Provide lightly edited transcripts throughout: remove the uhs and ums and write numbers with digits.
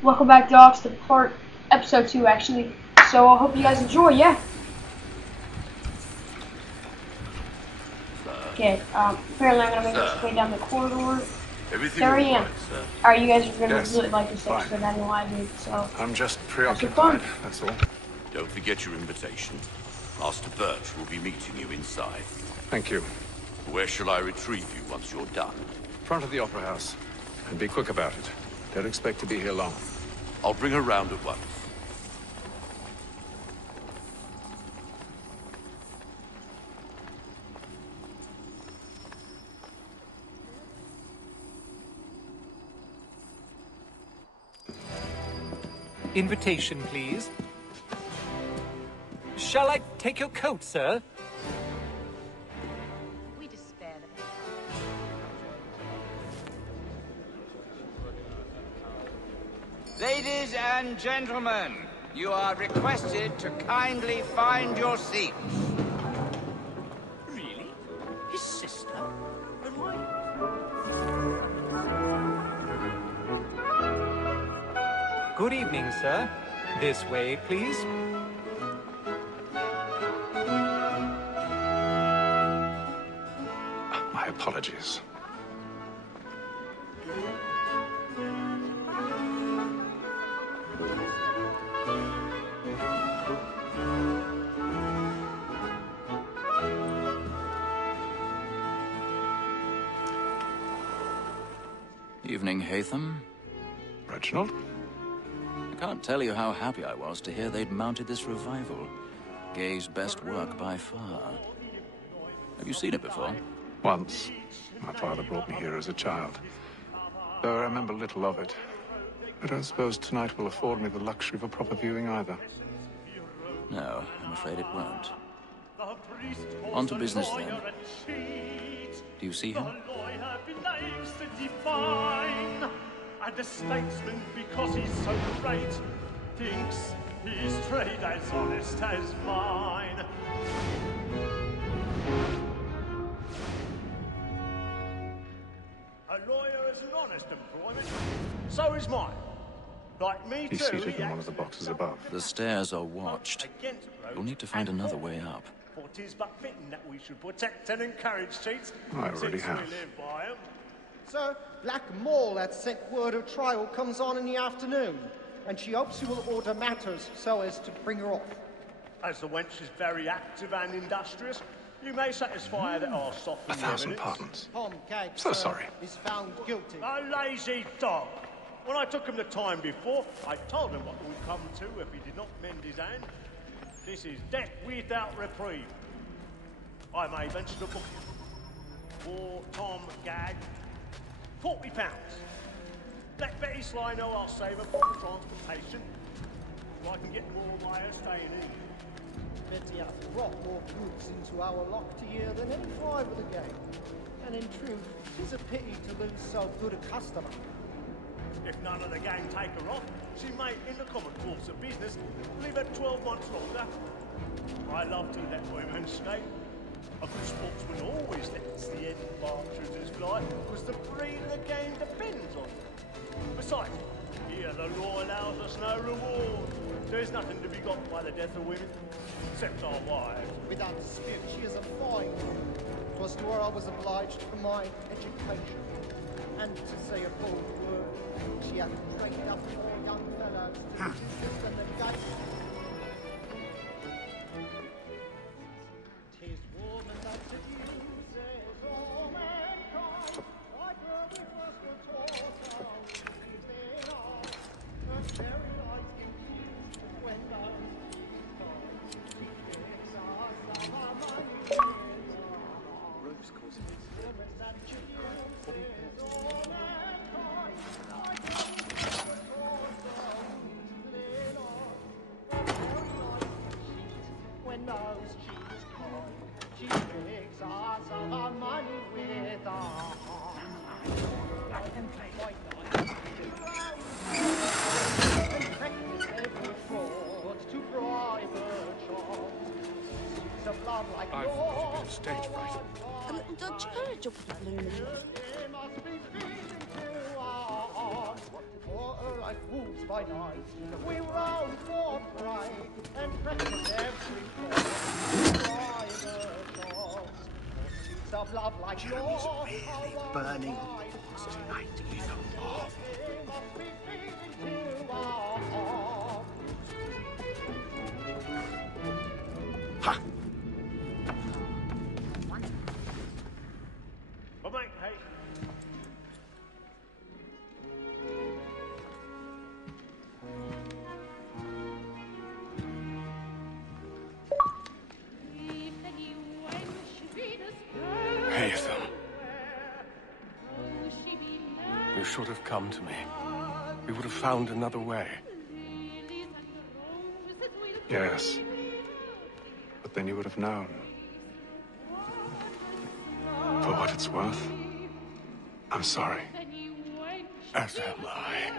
Welcome back, dogs, to episode 2, actually. So I hope you guys enjoy, yeah. Okay, apparently I'm gonna make this way down the corridor. There I am. Alright, you guys are gonna really like this episode, I know I did, so. I'm just preoccupied, that's all. Don't forget your invitation. Master Birch will be meeting you inside. Thank you. Where shall I retrieve you once you're done? Front of the Opera House. And be quick about it. Don't expect to be here long. I'll bring her round at once. Invitation, please. Shall I take your coat, sir? We despair of it. Ladies and gentlemen, you are requested to kindly find your seats. Really? His sister? And why? Good evening, sir. This way, please. My apologies. Evening, Haytham. Reginald? I can't tell you how happy I was to hear they'd mounted this revival. Gay's best work by far. Have you seen it before? Once. My father brought me here as a child. Though I remember little of it. I don't suppose tonight will afford me the luxury of a proper viewing either. No, I'm afraid it won't. On to business then. Do you see him? And the statesman, because he's so great, thinks his trade as honest as mine. A lawyer is an honest employment, so is mine. Like me too. He's seated in one of the boxes above. The stairs are watched. You'll need to find another way up. For 'tis but fitting that we should protect and encourage cheats. I already have. We live by 'em. Sir, Black Mall had sent word of trial comes on in the afternoon, and she hopes you will order matters so as to bring her off. As the wench is very active and industrious, you may satisfy her that our soft 1,000 pardons. Tom Gag, So sir, sorry. is found guilty. A lazy dog. When I took him the time before, I told him what would come to if he did not mend his hand. This is death without reprieve. I may venture to book him. For Tom Gag, £40. Let Betty Sly know I'll save her for transportation, so I can get more by her staying in. Betty hath brought more goods into our locked year than any driver of the game. And in truth, 'tis a pity to lose so good a customer. If none of the gang take her off, she may, in the common course of business, leave her 12 months longer. I love to let women skate. A good sportsman always lets the end partridges fly, because the breed of the game depends on it. Besides, here the law allows us no reward. There's nothing to be got by the death of women, except our wives. Without dispute, she is a fine woman. 'Twas to her I was obliged for my education. And to say a bold word, she hath trained up more young fellows to than the guts. Tis woman that seduces all mankind, like her we first were taught how to live on. Her very light confused when those fix us of our money. Rose causing woman that seduces all mankind, like her we first were taught how to live on. Her very light confused when those cheats cry. She picks us of our money with her heart. And practice every fraud to bribe her charms. Suits of love like I've got a bit of stage fright. A little Dutch courage up that balloon. They must be feeding to our arms. For her I wolves by night. We roam for prey and practice every form. Driver dogs, pursuits of love like yours are really burning tonight. You must be feeding to our heart. Ha! Oh, mate, hey. Hatham. You should have come to me. We would have found another way. Yes. But then you would have known. For what it's worth, I'm sorry. As am I.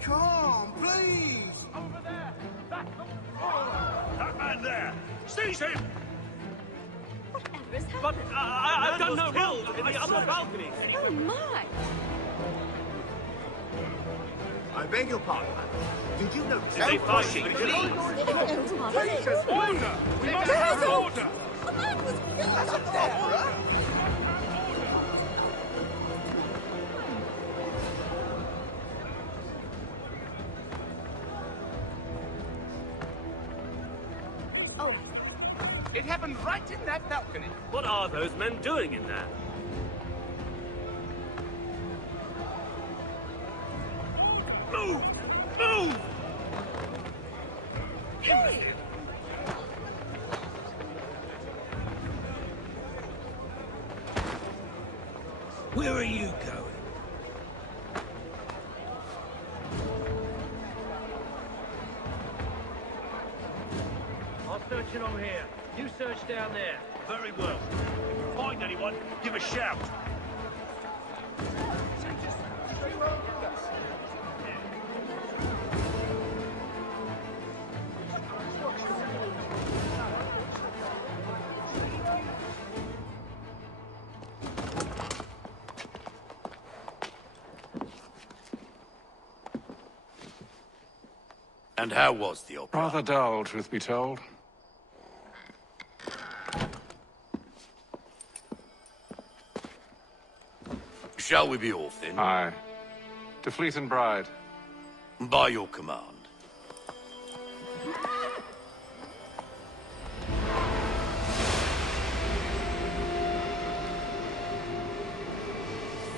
Come, please! Over there! That man there! Seize him! Whatever has happened? But I've done no wrong in the upper balcony. Oh my! I beg your pardon. Did you notice? Did they find me? Jesus, order! We must have order! The man was killed! Oh. It happened right in that balcony. What are those men doing in there? Move! Move! Hey! Where are you going? I'll search along here. You search down there. Very well. If you find anyone, give a shout. And how was the opera? Rather dull, truth be told. Shall we be off then? Aye. To Fleet and Bride. By your command.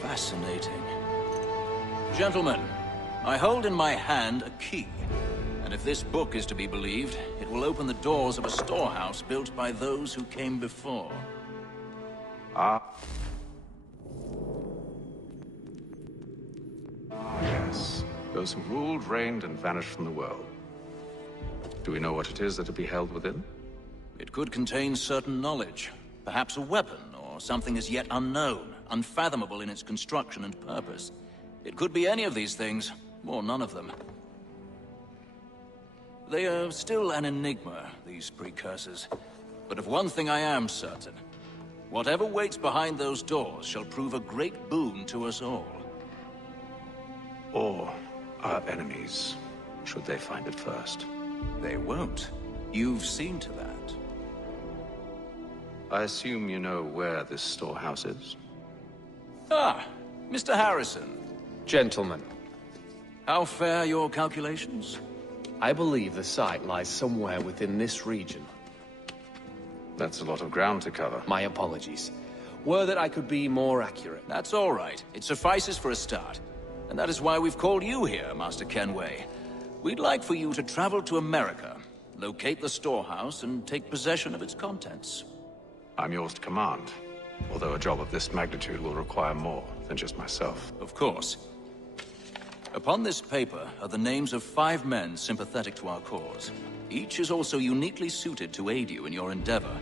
Fascinating. Gentlemen, I hold in my hand a key. And if this book is to be believed, it will open the doors of a storehouse built by those who came before. Ah. Yes. Those who ruled, reigned, and vanished from the world. Do we know what it is that to be held within? It could contain certain knowledge. Perhaps a weapon, or something as yet unknown, unfathomable in its construction and purpose. It could be any of these things, or none of them. They are still an enigma, these precursors. But of one thing I am certain. Whatever waits behind those doors shall prove a great boon to us all. Or our enemies, should they find it first. They won't. You've seen to that. I assume you know where this storehouse is? Ah, Mr. Harrison. Gentlemen, How fare your calculations? I believe the site lies somewhere within this region. That's a lot of ground to cover. My apologies. Were that I could be more accurate. That's all right. It suffices for a start. And that is why we've called you here, Master Kenway. We'd like for you to travel to America, locate the storehouse, and take possession of its contents. I'm yours to command, although a job of this magnitude will require more than just myself. Of course. Upon this paper are the names of 5 men sympathetic to our cause. Each is also uniquely suited to aid you in your endeavor.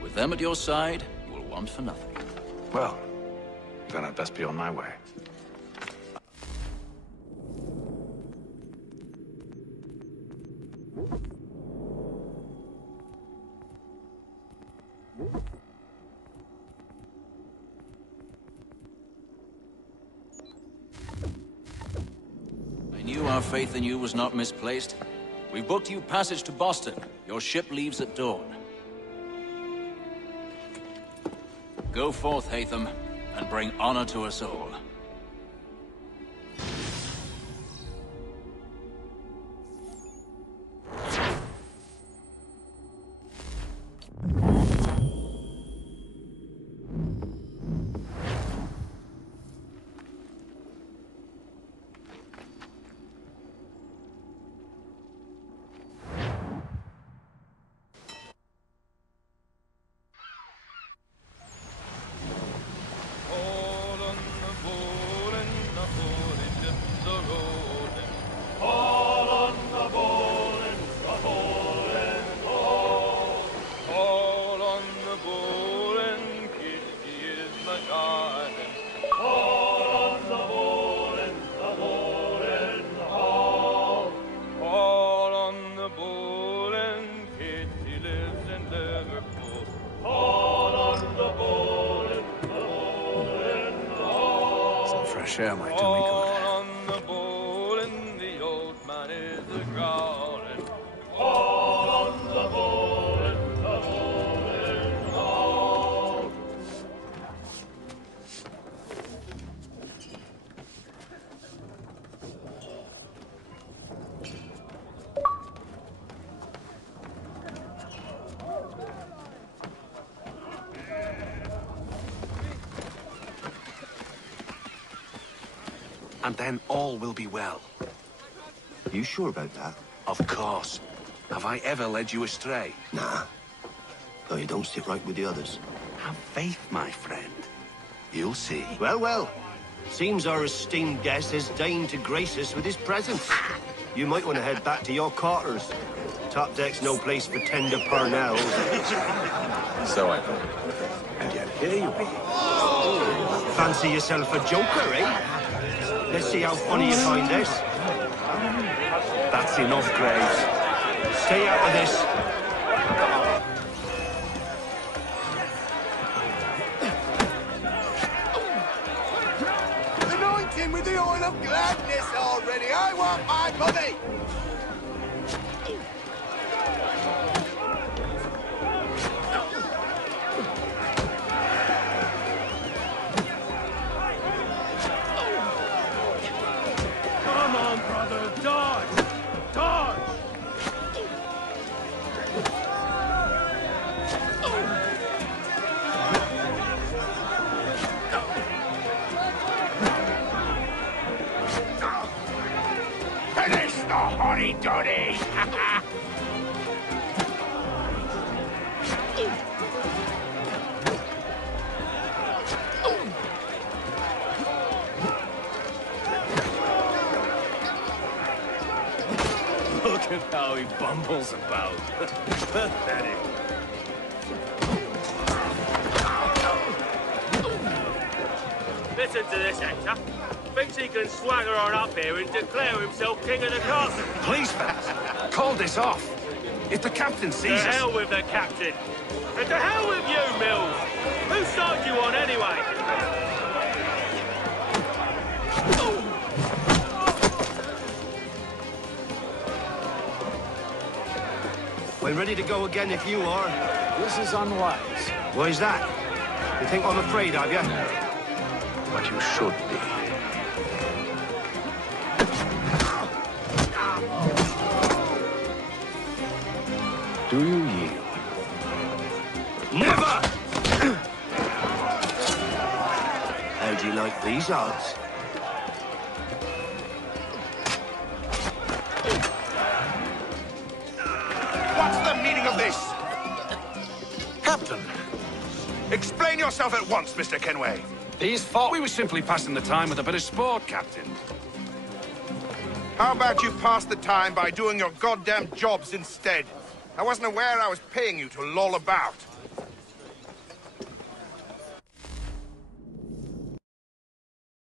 With them at your side, you will want for nothing. Well, then I'd best be on my way. I knew our faith in you was not misplaced. We booked you passage to Boston. Your ship leaves at dawn. Go forth, Hatham, and bring honor to us all. Share might do me good. On the bowling, the old man is a-growling. All on the bowling, all. And then all will be well. You sure about that? Of course. Have I ever led you astray? Nah. Though you don't stick right with the others. Have faith, my friend. You'll see. Well, well. Seems our esteemed guest has deigned to grace us with his presence. You might want to head back to your quarters. Top deck's no place for tender parnells. So I thought. And yet here you are. Fancy yourself a joker, eh? Let's see how funny you find this. That's enough, Graves. Stay out of this. Anoint him with the oil of gladness already. I want my money. Come on, brother, dodge! Dodge! Finish the horny-doddy! Look at how he bumbles about. Pathetic. Listen to this, Hector. Thinks he can swagger on up here and declare himself king of the castle. Please, Fats, call this off. If the captain sees To us... hell with the captain. And to hell with you, Mills. Whose side you on, anyway? We're ready to go again if you are. This is unwise. Why's that? You think I'm afraid of you? But you should be. Do you yield? Never! How do you like these odds? Explain yourself at once, Mr. Kenway. These thought we were simply passing the time with a bit of sport, Captain. How about you pass the time by doing your goddamn jobs instead? I wasn't aware I was paying you to loll about.